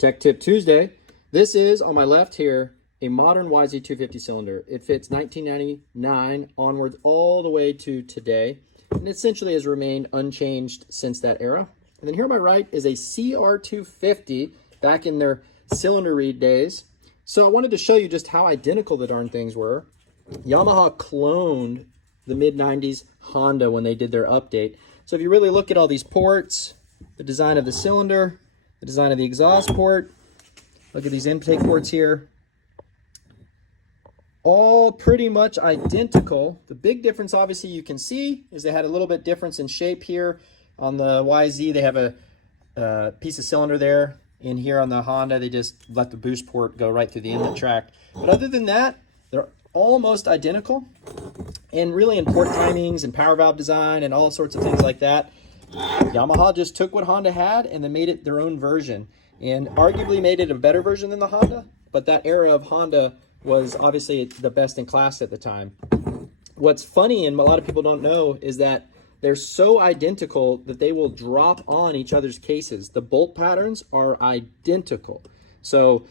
Tech Tip Tuesday. This is, on my left here, a modern YZ250 cylinder. It fits 1999 onwards all the way to today, and essentially has remained unchanged since that era. And then here on my right is a CR250 back in their cylinder read days. So I wanted to show you just how identical the darn things were. Yamaha cloned the mid-90s Honda when they did their update. So if you really look at all these ports, the design of the cylinder, the design of the exhaust port, look at these intake ports here, all pretty much identical. The big difference, obviously, you can see is they had a little bit difference in shape here. On the YZ, they have a piece of cylinder there. In here on the Honda, they just let the boost port go right through the inlet tract. But other than that, they're almost identical. And really in port timings and power valve design and all sorts of things like that, Yamaha just took what Honda had and then made it their own version. And arguably made it a better version than the Honda, but that era of Honda was obviously the best in class at the time. What's funny, and a lot of people don't know, is that they're so identical that they will drop on each other's cases. The bolt patterns are identical. So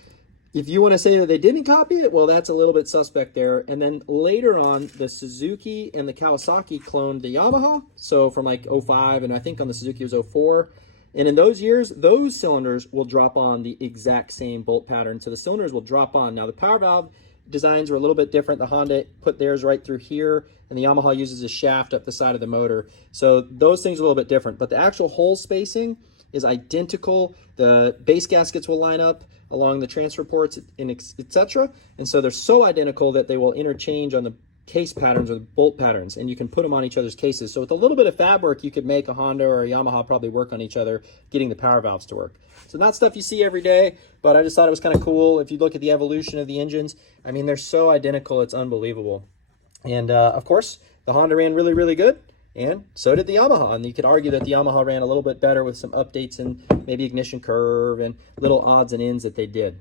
if you want to say that they didn't copy it, well, that's a little bit suspect there. And then later on, the Suzuki and the Kawasaki cloned the Yamaha. So from like 05, and I think on the Suzuki it was 04. And in those years, those cylinders will drop on the exact same bolt pattern. So the cylinders will drop on. Now the power valve designs are a little bit different. The Honda put theirs right through here, and the Yamaha uses a shaft up the side of the motor. So those things are a little bit different. But the actual hole spacing is identical. The base gaskets will line up along the transfer ports, and etc. And so they're so identical that they will interchange on the case patterns or the bolt patterns, and you can put them on each other's cases. So with a little bit of fab work, you could make a Honda or a Yamaha probably work on each other, getting the power valves to work. So not stuff you see every day, but I just thought it was kind of cool. If you look at the evolution of the engines, I mean, they're so identical, it's unbelievable. And of course, the Honda ran really, really good, and so did the Yamaha. And you could argue that the Yamaha ran a little bit better with some updates and maybe ignition curve and little odds and ends that they did.